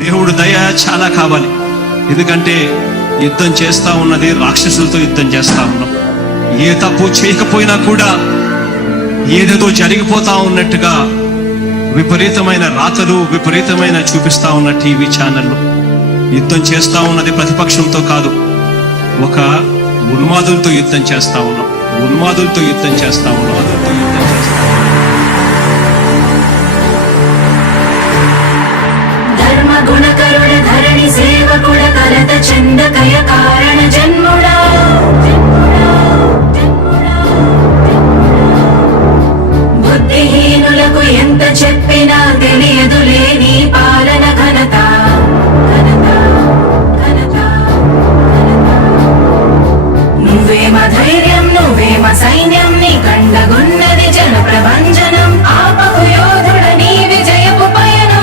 దేవుడు దయ చాలా కావాలి. ఎందుకంటే యుద్ధం చేస్తా ఉన్నది రాక్షసులతో యుద్ధం చేస్తా ఉన్నాం. ఏ తప్పు చేయకపోయినా కూడా ఏదేదో జరిగిపోతా ఉన్నట్టుగా విపరీతమైన రాతలు, విపరీతమైన చూపిస్తా ఉన్న టీవీ ఛానళ్ళు. యుద్ధం చేస్తా ఉన్నది ప్రతిపక్షంతో కాదు, ఒక ఉన్మాదులతో యుద్ధం చేస్తా ఉన్నాం. ఉన్మాదులతో యుద్ధం చేస్తా ఉన్నాం. ధర్మ గుణకరుణ ధరణి సేవకుడ కలత చందకయ కారణ జన్ముడా బుద్ధిహీనులకు ఎంత చెప్పినా తెలియదులే నీ పాలన ఘనత. నువ్వేమ ధైర్యం, నువ్వేమ సైన్యం, నీ కండగున్నది జన ప్రభంజనం. ఆపకు యోధుడ నీ విజయపు పయనం.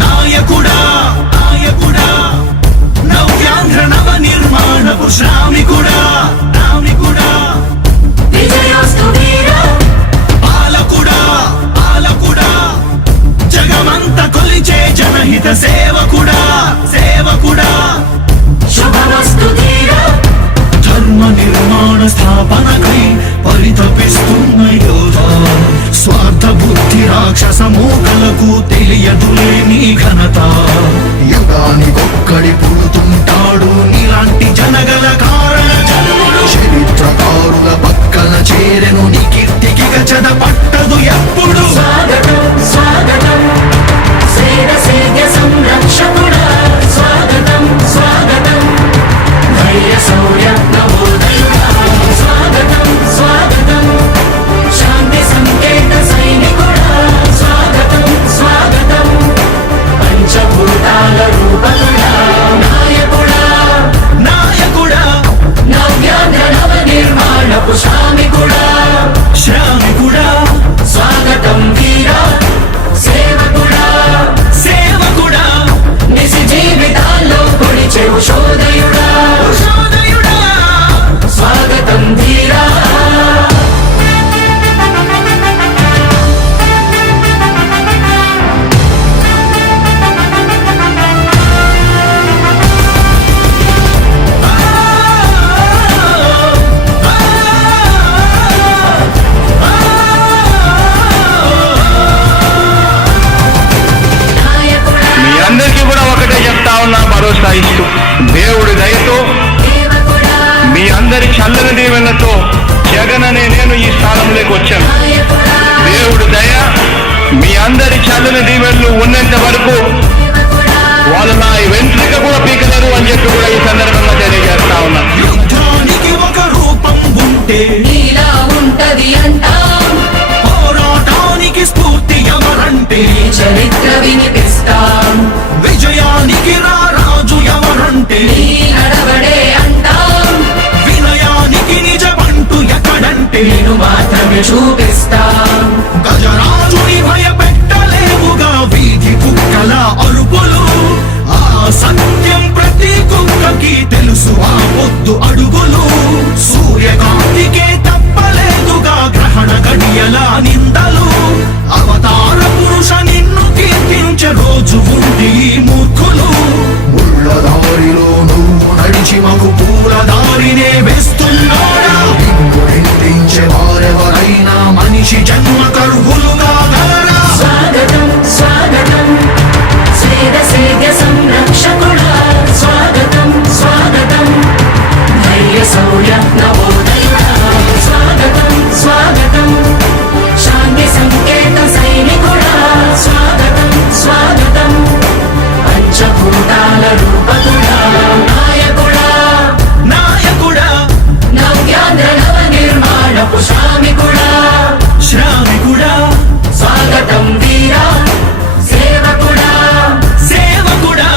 నాయకుడా నాయకుడా నవ్యాంధ్ర నవ నిర్మాణపు శ్రామికుడా రామికుడా విజయోస్తు వీరా పాలకుడా పాలకుడా జగమంత కొలిచే జనహిత సేవకుడా సేవకుడా శుభమస్తు ధీరా ధర్మ నిర్మాణ స్థాపనకై పరితపిస్తున్న యోధా. స్వార్థ బుద్ధి రాక్షస మూకలకు తెలియదులే నీ ఘనత. యుగానికొక్కడి పుడుతుంటాడు నీలాంటి జనగల కారణ జన్ముడు. చరిత్రకారుల పక్కన చేరెను నీ కీర్తికి గచద పట్టదు ఎప్పుడు. స్వాగతం స్వాగతం సేద సేద్య సంరక్షకుడా. స్వాగతం స్వాగతం ధైర్య శౌర్య నవోదయుడా. స్వాగతం స్వాగతం శాంతి సంకేత సైనికుడా. స్వాగతం స్వాగతం పంచభూతాల రూపకుడా. నాయకుడా నాయకుడా నవ్యాంధ్ర నవ నిర్మాణపు శ్రామికుడా. శ్రామికుడా స్వాగతం వీరా సేవకుడా. సేవకుడా నిజ జీవితాల్లో పొడిచే ఉషోదయుడా. ఉషోదయుడా స్వాగతం ధీరా నాయకుడా మీ అందరికీ కూడా ఒకటే చెప్తా ఉన్నా, భరోసా ఇస్తూ దేవుడి దయతో సేవకుడా. మీ అందరి చల్లని దీవెనలతో జగన్ అనే నేను ఈ స్థానంలోకి వచ్చాను. నాయకుడా దేవుడి దయ, మీ అందరి చల్లని దీవెనలు ఉన్నంత వరకు సేవకుడా. వాళ్ళు నా వెంట్రుక కూడా పీకలేరు అని చెప్పి కూడా ఈ సందర్భంగా తెలియజేస్తా ఉన్నా. యుద్ధానికి ఒక రూపం ఉంటే నీలా ఉంటది అంటాం. పోరాటానికి స్ఫూర్తి ఎవరంటే నీ చరిత్ర వినిపిస్తాం. విజయానికి రారాజు ఎవరంటే నీ నడవడే అంటాం. వినయానికి నిజమంటూ ఎక్కడంటే నేను మాత్రమే చూపిస్తాం. గజరాజుని భయపెట్టలేవుగా వీధి కుక్కల అరుపులు. ఆ సత్యం ప్రతి కుక్కకి తెలుసు ఆ పొద్దు అడుగులు. సూర్యకాంతికే తప్పలేదుగా గ్రహణ గడియల నిందలు. అవతార పురుష నిన్ను కీర్తించే రోజు ఉంది ఈ మూర్ఖులు. ముళ్ళ దారిలో నువ్వు నడిచి మగు పూల దారినే వేస్తున్నాడా. నిన్ను నిందించే వారెవరైనా మనిషి జన్మ కర్హులుగా గలరా. స్వాగతం స్వాగతం సేద సేద్య సంరక్షకుడా. స్వాగతం స్వాగతం ధైర్య శౌర్య నవోదయుడా. స్వాగతం స్వాగతం శాంతి సంకేత సైనికుడా. స్వాగతం స్వాగతం పంచభూతాల రూపకుడా. నాయకుడా నాయకుడా నవ్యాంధ్ర నవ నిర్మాణపు శ్రామికుడా. శ్రామికుడా స్వాగతం వీరా సేవకుడా. సేవకుడా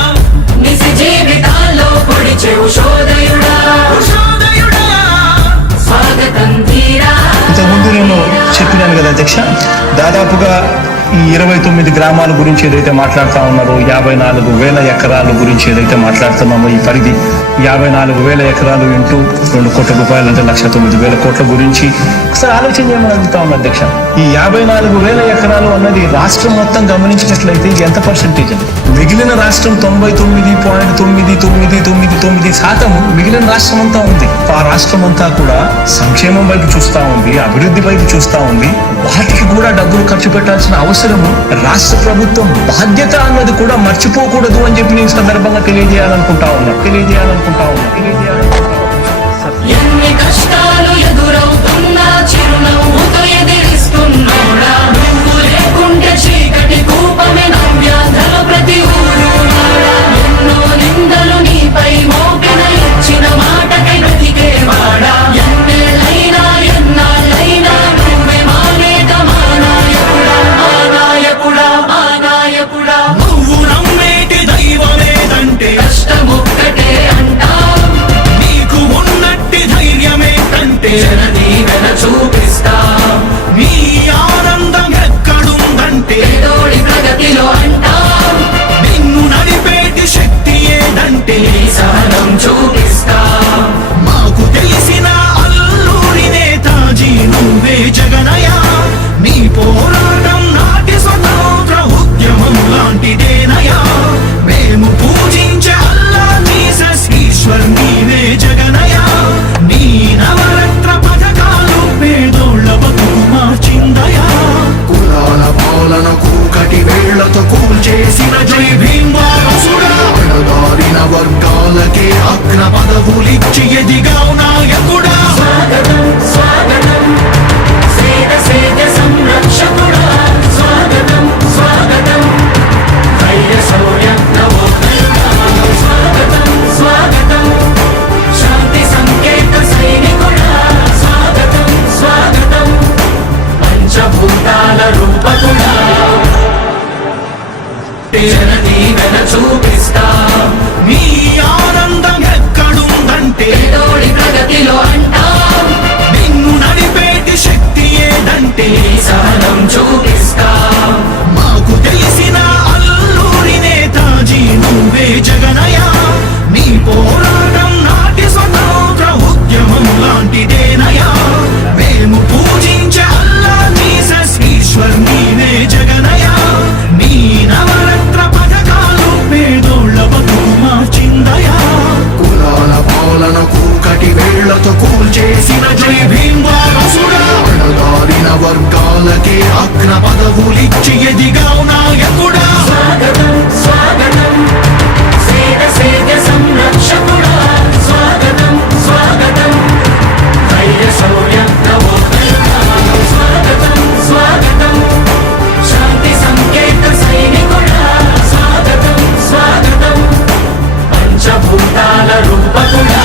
నిజ జీవితాల్లో పొడిచే ఉషోదయుడా. ఉషోదయుడా స్వాగతం ధీరా ఇంతకుముందు నేను చెప్పినాను కదా అధ్యక్ష, దాదాపుగా ఈ 29 గ్రామాల గురించి ఏదైతే మాట్లాడుతా ఉన్నారో, 54,000 ఎకరాల గురించి ఏదైతే మాట్లాడుతున్నామో, ఈ పరిధి 54,000 ఎకరాలు ఇంటూ 2 కోట్ల రూపాయలు అంటే 1,09,000 కోట్ల గురించి ఒకసారి ఆలోచన చేయమని అడుగుతా ఉన్నా అధ్యక్ష. ఈ 54,000 ఎకరాలు అన్నది రాష్ట్రం మొత్తం గమనించినట్లయితే ఇది ఎంత పర్సెంటేజ్ అని? మిగిలిన రాష్ట్రం 99.9999% మిగిలిన రాష్ట్రం అంతా ఉంది. ఆ రాష్ట్రం అంతా కూడా సంక్షేమం వైపు చూస్తా ఉంది, అభివృద్ధి వైపు చూస్తా ఉంది. వాటికి కూడా డబ్బులు ఖర్చు పెట్టాల్సిన అవసరము రాష్ట్ర ప్రభుత్వం బాధ్యత అన్నది కూడా మర్చిపోకూడదు అని చెప్పి నేను సందర్భంగా తెలియజేయాలనుకుంటా ఉన్నా. ఎన్ని కష్టాలు ఎదురవుతున్నా చిరునవ్వుతో ఎదిరిస్తున్నోడా, నువ్వు లేకుంటే చీకటి కూపమే నవ్యాంధ్రల ప్రతి ఊరు నాడా. ఎన్నో నిందలు నీపై మోపిన ఇచ్చిన మాటకై బ్రతికేవాడా. ఎన్నేళ్ళైనా ఎన్నాళ్ళైనా నువ్వే మా నేత, మా నాయకుడా, మా నాయకుడా, మా నాయకుడా. నువ్వు నమ్మేటి దైవమేదంటే కష్టమొక్కటే అంటాం, నీకు ఉన్నట్టి ధైర్యమేంటంటే జనదీవెన చూపిస్తాం. నీ ఆనందం ఎక్కడుందంటే పేదోడి ప్రగతిలో అంటాం, నిన్ను నడిపేటి శక్తి ఏదంటే నీ సహనం చూపిస్తాం. మాకు తెలిసిన అల్లూరి నేతాజీ నువ్వే జగనయ. నీ పోరాటం నాటి స్వతంత్ర ఉద్యమం లాంటిదేనయా. మేము పూజించే అల్లా జీసస్ ఈశ్వర్ నీవే జగనయ. నీ నవరత్న పథకాలు పేదోళ్ళ బతుకు మార్చిందయా. కులాల పాలనకు కటి వేళ్లతో కూల్చేసిన జై భీమ్ వారసుడా, అణగారిన వర్గాలకే అగ్ర పదవులిచ్చి ఎదిగావు నాయకుడా. స్వాగతం స్వాగతం సేద సేద సంరక్షకుడా, స్వాగతం స్వాగతం ధైర్య శౌర్య నవోదయుడా. స్వాగతం స్వాగతం శాంతి సంకేత సైనికుడా, స్వాగతం స్వాగతం పంచభూతాల రూపకుడా. జనదీవెన చూపిస్తాం, నీ ఆనందం ఎక్కడుందంటే పేదోడి ప్రగతిలో అంటాం, నిన్ను నడిపేటి శక్తి ఏదంటే నీ సహనం చూపిస్తాం. మాకు తెలిసిన అల్లూరి నేతాజీ నువ్వే జగనయ. నీ పోరాటం నాటి స్వతంత్ర ఉద్యమం లాంటిదేనయా. మేము పూజించే అల్లా జీసస్ ఈశ్వర్ నీవే జగనయ. నీ నవరత్న పథకాలు పేదోళ్ళ బతుకు మార్చిందయా. కులాల పాలనకు కటి వేళ్లతో కూల్చేసిన జై భీమ్ వారసుడా, అణగారిన వర్గాలకే అగ్ర పదవులిచ్చి ఎదిగావు నాయకుడా. స్వాగతం స్వాగతం సేద సేద సంరక్షకుడా, స్వాగతం స్వాగతం ధైర్య శౌర్య నవోదయుడా. స్వాగతం స్వాగతం శాంతి సంకేత సైనికుడా, స్వాగతం స్వాగతం పంచభూతాల రూపకుడా.